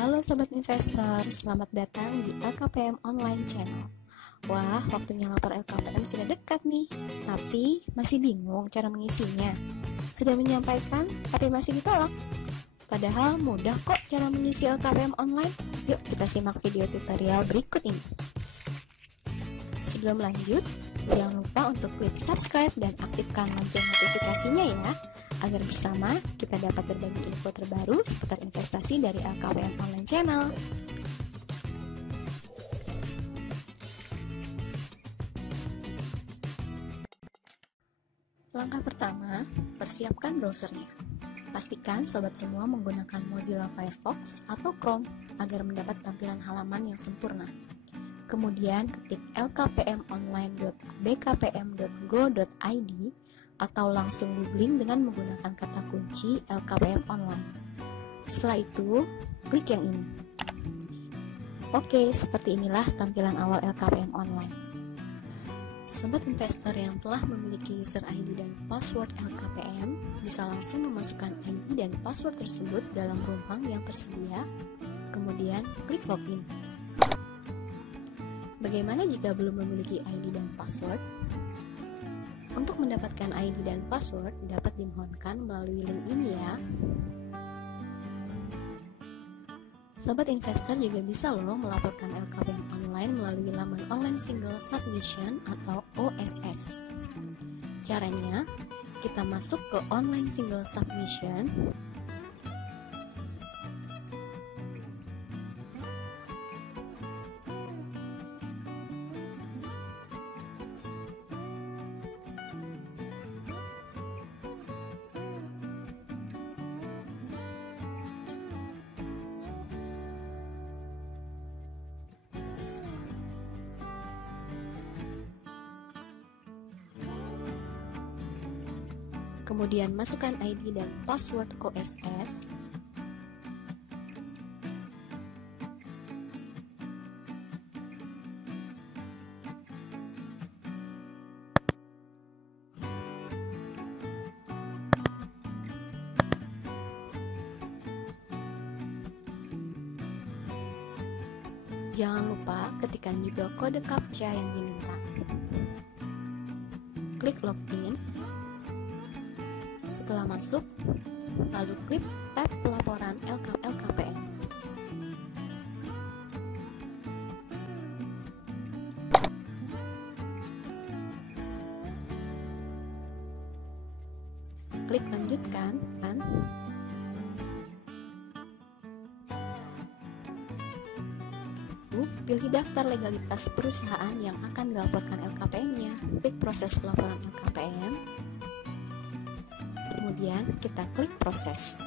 Halo Sobat Investor, selamat datang di LKPM Online Channel. Wah, waktunya lapor LKPM sudah dekat nih, tapi masih bingung cara mengisinya. Sudah menyampaikan, tapi masih ditolak. Padahal mudah kok cara mengisi LKPM Online. Yuk kita simak video tutorial berikut ini. Sebelum lanjut, jangan lupa untuk klik subscribe dan aktifkan lonceng notifikasinya ya, agar bersama kita dapat berbagi info terbaru seputar investasi dari LKPM Online Channel. Langkah pertama, persiapkan browsernya. Pastikan sobat semua menggunakan Mozilla Firefox atau Chrome agar mendapat tampilan halaman yang sempurna. Kemudian ketik lkpmonline.bkpm.go.id atau langsung googling dengan menggunakan kata kunci LKPM Online. Setelah itu, klik yang ini. Oke, seperti inilah tampilan awal LKPM Online. Sobat investor yang telah memiliki user ID dan password LKPM bisa langsung memasukkan ID dan password tersebut dalam rumpang yang tersedia, kemudian klik login. Bagaimana jika belum memiliki ID dan password? Untuk mendapatkan ID dan password dapat dimohonkan melalui link ini ya. Sobat investor juga bisa loh melaporkan LKPM Online melalui laman Online Single Submission atau OSS. Caranya, kita masuk ke Online Single Submission. Kemudian masukkan ID dan password OSS. Jangan lupa ketikkan juga kode CAPTCHA yang diminta. Klik login. Setelah masuk, lalu klik tab pelaporan LKPM. Klik lanjutkan. Pilih daftar legalitas perusahaan yang akan dilaporkan LKPM-nya. Klik proses pelaporan LKPM. Kemudian kita klik proses.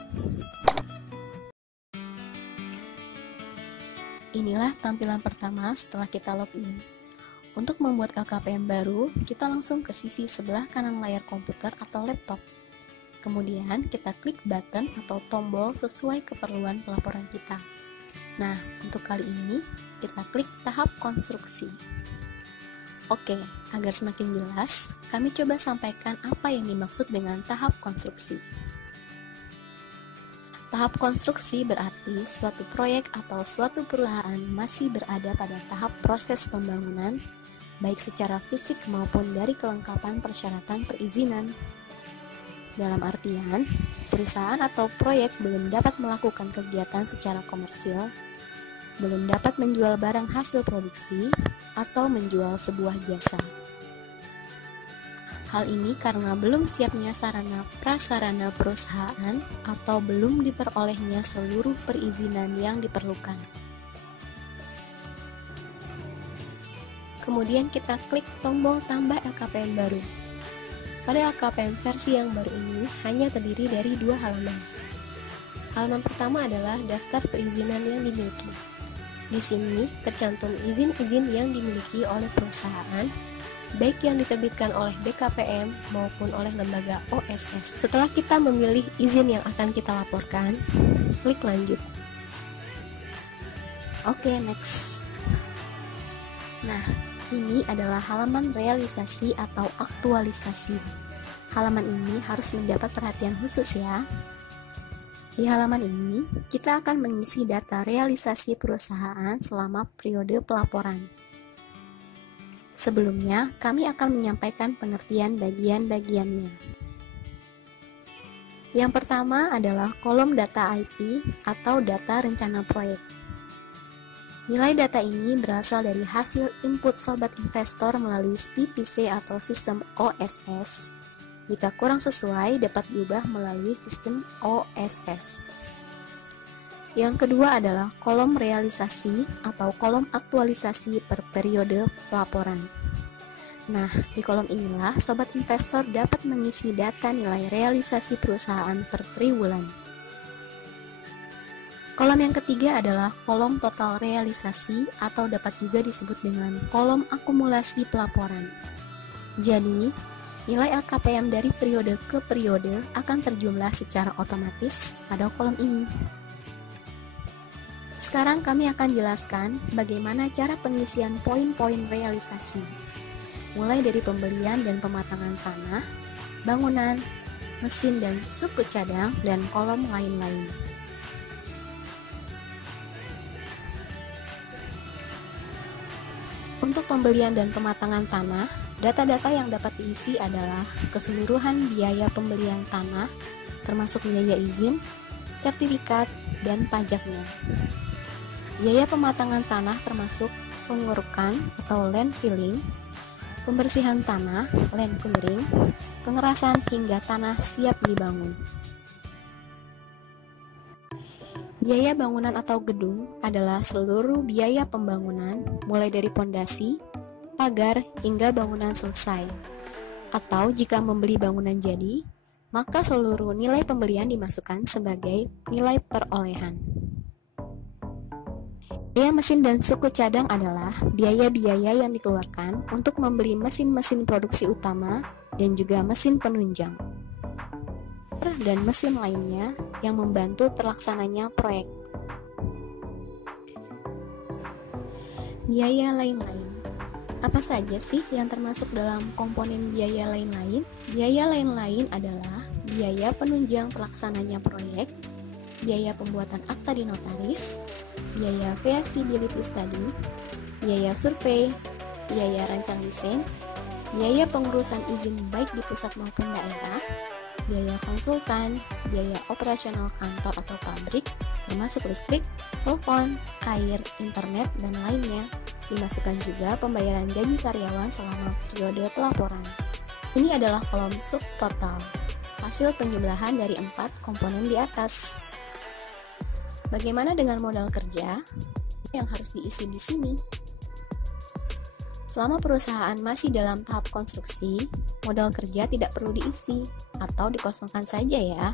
Inilah tampilan pertama setelah kita login. Untuk membuat LKPM baru, kita langsung ke sisi sebelah kanan layar komputer atau laptop. Kemudian kita klik button atau tombol sesuai keperluan pelaporan kita. Nah, untuk kali ini kita klik tahap konstruksi. Oke, agar semakin jelas, kami coba sampaikan apa yang dimaksud dengan tahap konstruksi. Tahap konstruksi berarti suatu proyek atau suatu perusahaan masih berada pada tahap proses pembangunan, baik secara fisik maupun dari kelengkapan persyaratan perizinan. Dalam artian, perusahaan atau proyek belum dapat melakukan kegiatan secara komersil, belum dapat menjual barang hasil produksi, atau menjual sebuah jasa. Hal ini karena belum siapnya sarana prasarana perusahaan atau belum diperolehnya seluruh perizinan yang diperlukan. Kemudian kita klik tombol tambah LKPM baru. Pada LKPM versi yang baru ini hanya terdiri dari 2 halaman. Halaman pertama adalah daftar perizinan yang dimiliki. Di sini tercantum izin-izin yang dimiliki oleh perusahaan, baik yang diterbitkan oleh BKPM maupun oleh lembaga OSS. Setelah kita memilih izin yang akan kita laporkan, klik lanjut. Oke, next. Nah, ini adalah halaman realisasi atau aktualisasi. Halaman ini harus mendapat perhatian khusus ya. Di halaman ini, kita akan mengisi data realisasi perusahaan selama periode pelaporan. Sebelumnya, kami akan menyampaikan pengertian bagian-bagiannya. Yang pertama adalah kolom data IP atau data rencana proyek. Nilai data ini berasal dari hasil input sobat investor melalui PPC atau sistem OSS. Jika kurang sesuai, dapat diubah melalui sistem OSS. Yang kedua adalah kolom realisasi atau kolom aktualisasi per periode pelaporan. Nah, di kolom inilah sobat investor dapat mengisi data nilai realisasi perusahaan per triwulan. Kolom yang ketiga adalah kolom total realisasi atau dapat juga disebut dengan kolom akumulasi pelaporan. Jadi, nilai LKPM dari periode ke periode akan terjumlah secara otomatis pada kolom ini. Sekarang kami akan jelaskan bagaimana cara pengisian poin-poin realisasi, mulai dari pembelian dan pematangan tanah, bangunan, mesin dan suku cadang, dan kolom lain-lain. Untuk pembelian dan pematangan tanah, data-data yang dapat diisi adalah keseluruhan biaya pembelian tanah, termasuk biaya izin, sertifikat, dan pajaknya. Biaya pematangan tanah termasuk pengurukan atau land filling, pembersihan tanah, land clearing, pengerasan hingga tanah siap dibangun. Biaya bangunan atau gedung adalah seluruh biaya pembangunan mulai dari pondasi, pagar, hingga bangunan selesai. Atau jika membeli bangunan jadi, maka seluruh nilai pembelian dimasukkan sebagai nilai perolehan. Biaya mesin dan suku cadang adalah biaya-biaya yang dikeluarkan untuk membeli mesin-mesin produksi utama dan juga mesin penunjang dan mesin lainnya yang membantu terlaksananya proyek. Biaya lain-lain. Apa saja sih yang termasuk dalam komponen biaya lain-lain? Biaya lain-lain adalah biaya penunjang pelaksananya proyek, biaya pembuatan akta di notaris, biaya feasibility study, biaya survei, biaya rancang desain, biaya pengurusan izin baik di pusat maupun daerah, biaya konsultan, biaya operasional kantor atau pabrik, termasuk listrik, telepon, air, internet, dan lainnya. Dimasukkan juga pembayaran gaji karyawan selama periode pelaporan. Ini adalah kolom subtotal, hasil penjumlahan dari 4 komponen di atas. Bagaimana dengan modal kerja yang harus diisi di sini? Selama perusahaan masih dalam tahap konstruksi, modal kerja tidak perlu diisi atau dikosongkan saja ya.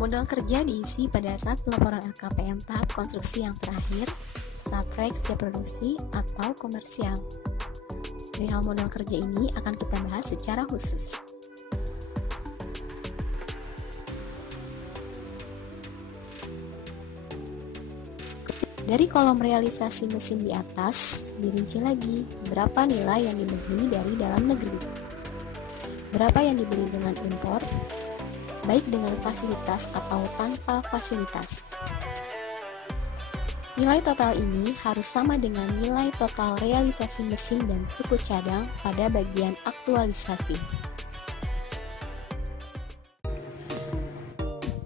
Modal kerja diisi pada saat pelaporan LKPM tahap konstruksi yang terakhir, saat proyek siap produksi atau komersial. Perihal modal kerja ini akan kita bahas secara khusus. Dari kolom realisasi mesin di atas, dirinci lagi berapa nilai yang dibeli dari dalam negeri, berapa yang dibeli dengan impor, baik dengan fasilitas atau tanpa fasilitas. Nilai total ini harus sama dengan nilai total realisasi mesin dan suku cadang pada bagian aktualisasi.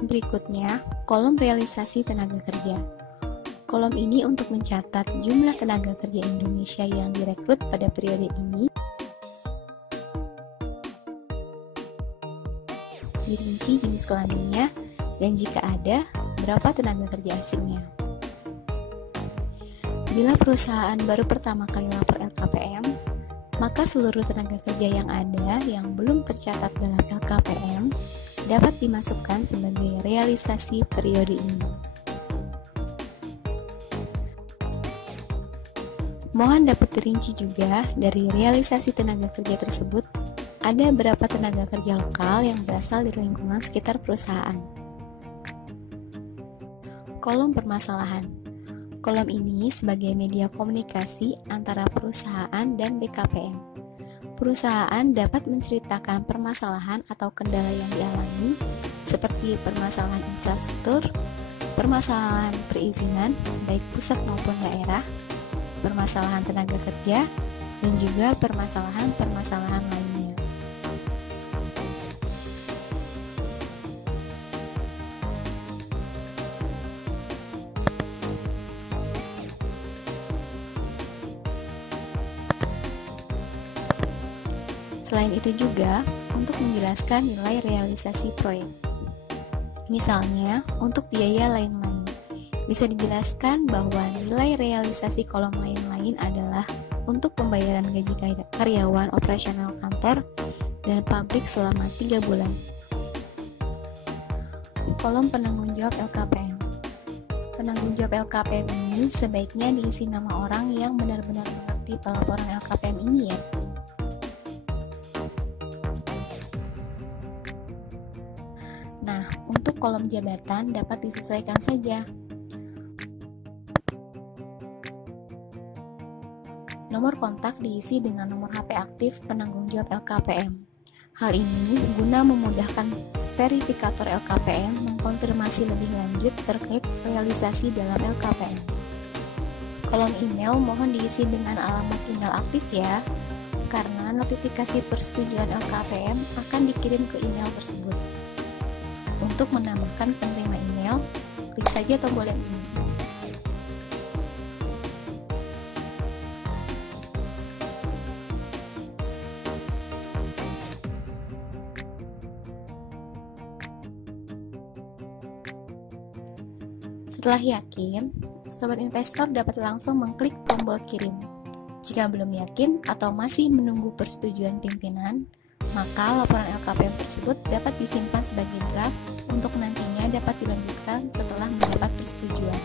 Berikutnya, kolom realisasi tenaga kerja. Kolom ini untuk mencatat jumlah tenaga kerja Indonesia yang direkrut pada periode ini. Dirinci jenis kelaminnya dan jika ada, berapa tenaga kerja asingnya. Bila perusahaan baru pertama kali lapor LKPM, maka seluruh tenaga kerja yang ada yang belum tercatat dalam LKPM dapat dimasukkan sebagai realisasi periode ini. Mohon dapat dirinci juga dari realisasi tenaga kerja tersebut, ada berapa tenaga kerja lokal yang berasal dari lingkungan sekitar perusahaan. Kolom permasalahan. Kolom ini sebagai media komunikasi antara perusahaan dan BKPM. Perusahaan dapat menceritakan permasalahan atau kendala yang dialami seperti permasalahan infrastruktur, permasalahan perizinan baik pusat maupun daerah, permasalahan tenaga kerja, dan juga permasalahan-permasalahan lainnya. Selain itu juga untuk menjelaskan nilai realisasi proyek. Misalnya, untuk biaya lain-lain, bisa dijelaskan bahwa nilai realisasi kolom lain-lain adalah untuk pembayaran gaji karyawan operasional kantor dan pabrik selama 3 bulan. Kolom penanggung jawab LKPM. Penanggung jawab LKPM ini sebaiknya diisi nama orang yang benar-benar mengerti pelaporan LKPM ini ya. Nah, untuk kolom jabatan dapat disesuaikan saja. Nomor kontak diisi dengan nomor HP aktif penanggung jawab LKPM. Hal ini guna memudahkan verifikator LKPM mengkonfirmasi lebih lanjut terkait realisasi dalam LKPM. Kolom email mohon diisi dengan alamat email aktif ya, karena notifikasi persetujuan LKPM akan dikirim ke email tersebut. Untuk menambahkan penerima email, klik saja tombol yang ini. Setelah yakin, sobat investor dapat langsung mengklik tombol kirim. Jika belum yakin atau masih menunggu persetujuan pimpinan, maka laporan LKPM tersebut dapat disimpan sebagai draft untuk nantinya dapat dilanjutkan setelah mendapat persetujuan.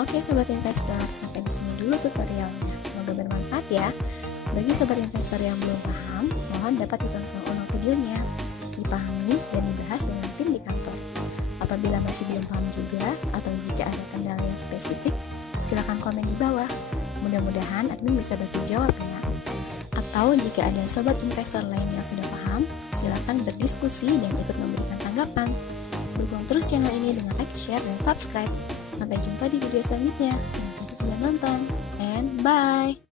Oke sobat investor, sampai di sini dulu tutorialnya. Semoga bermanfaat ya. Bagi sobat investor yang belum paham, mohon dapat ditonton ulang videonya, dipahami dan dibahas dengan tim di kantor. Apabila masih belum paham juga atau jika ada kendala yang spesifik, silakan komen di bawah. Mudah-mudahan admin bisa bantu jawab ya. Atau jika ada sobat investor lain yang sudah paham, silakan berdiskusi dan ikut memberikan tanggapan. Dukung terus channel ini dengan like, share, dan subscribe. Sampai jumpa di video selanjutnya. Terima kasih sudah nonton, and bye!